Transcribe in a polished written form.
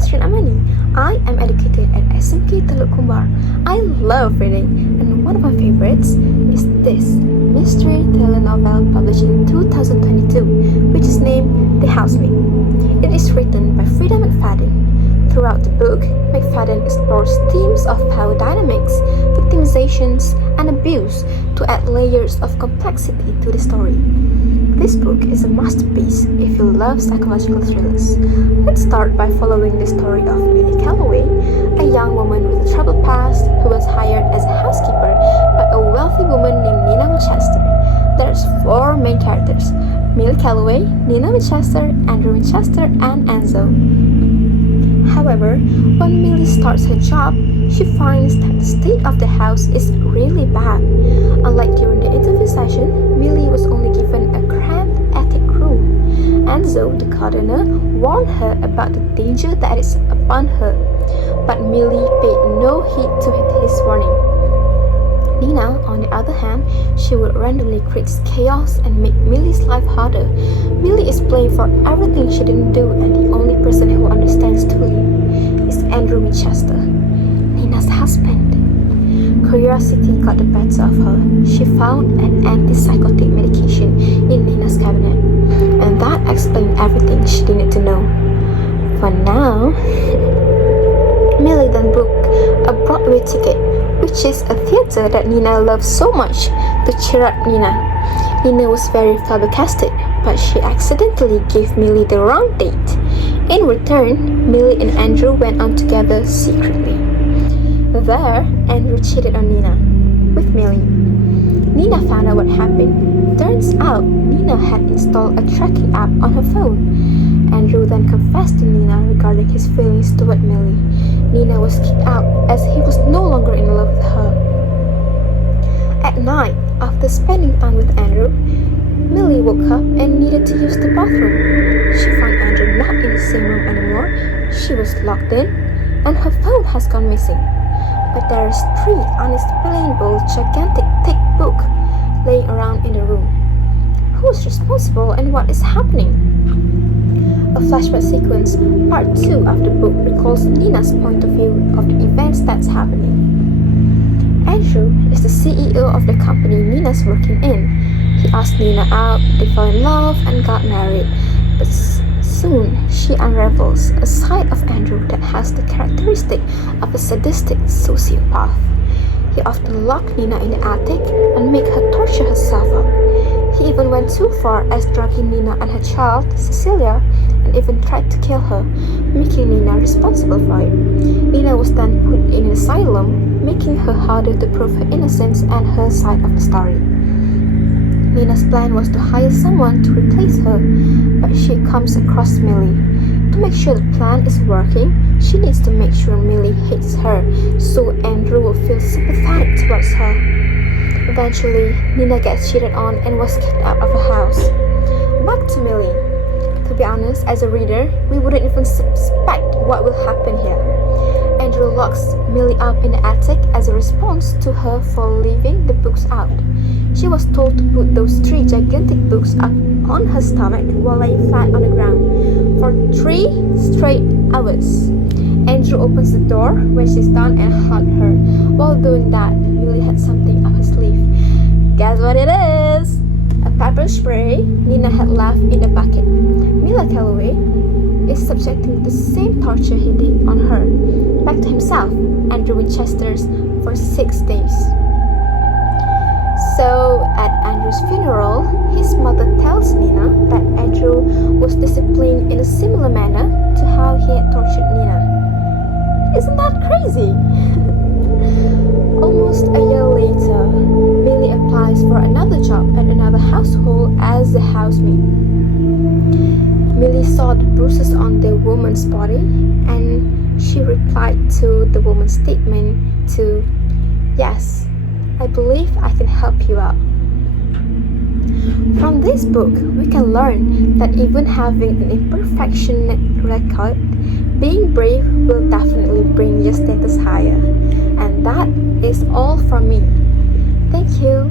Nasreen Amani. I am educated at SMK TELOK KUMBAR. I love reading, and one of my favorites is this mystery telenovel published in 2022, which is named The Housemaid. It is written by Frieda Mcfadden. Throughout the book, Mcfadden explores themes of power dynamics, victimizations, and abuse to add layers of complexity to the story. This book is a masterpiece if you love psychological thrillers. Let's start by following the story of Millie Calloway, a young woman with a troubled past who was hired as a housekeeper by a wealthy woman named Nina Winchester. There's 4 main characters: Millie Calloway, Nina Winchester, Andrew Winchester, and Enzo. However, when Millie starts her job, she finds that the state of the house is really bad. Unlike during the interview session, Millie was only given a cramped attic room. Enzo, the gardener, warned her about the danger that is upon her, but Millie paid no heed to his warning. Nina, on the other hand, she would randomly create chaos and make Millie's life harder. Millie is blamed for everything she didn't do, and the only person who understands truly is Andrew Winchester, Nina's husband. Curiosity got the better of her. She found an antipsychotic medication in Nina's cabinet, and that explained everything she needed to know. For now, Millie then booked a Broadway ticket, which is a theater that Nina loves so much, to cheer up Nina. Nina was very flabbergasted, but she accidentally gave Millie the wrong date. In return, Millie and Andrew went on together secretly. There, Andrew cheated on Nina with Millie. Nina found out what happened. Turns out, Nina had installed a tracking app on her phone. Andrew then confessed to Nina regarding his feelings toward Millie. Nina was kicked out as he was no longer in love with her. At night, after spending time with Andrew, Millie woke up and needed to use the bathroom. She found Andrew not in the same room anymore. She was locked in, and her phone has gone missing. But there is 3 unexplainable gigantic thick books laying around in the room. Who is responsible and what is happening? A flashback sequence, part 2 of the book, recalls Nina's point of view of the events that's happening. Andrew is the CEO of the company Nina's working in. He asked Nina out, they fell in love and got married, but soon she unravels a side of Andrew that has the characteristic of a sadistic sociopath. He often locked Nina in the attic and made her torture herself up. He even went too far as drugging Nina and her child, Cecilia, and even tried to kill her, making Nina responsible for it. Nina was then put in an asylum, making her harder to prove her innocence and her side of the story. Nina's plan was to hire someone to replace her, but she comes across Millie. To make sure the plan is working, she needs to make sure Millie hates her, so Andrew will feel sympathetic towards her. Eventually, Nina gets cheated on and was kicked out of her house. Back to Millie. To be honest, as a reader, we wouldn't even suspect what will happen here. Andrew locks Millie up in the attic as a response to her for leaving the books out. She was told to put those 3 gigantic books up on her stomach while laying flat on the ground for 3 straight hours. Andrew opens the door when she's done and hugs her. While doing that, Millie had something up her sleeve. Guess what it is? A pepper spray Nina had left in a bucket. Millie Calloway is subjecting the same torture he did on her, back to himself, Andrew Winchester's, for 6 days. So, at Andrew's funeral, his mother tells Nina that Andrew was disciplined in a similar manner to how he had tortured Nina. Isn't that crazy? Almost a year later, Millie applies for another job at another household as a housemaid. Millie saw the bruises on the woman's body, and she replied to the woman's statement to, "Yes, I believe I can help you out." From this book, we can learn that even having an imperfection record, being brave will definitely bring your status higher. And that is all from me. Thank you.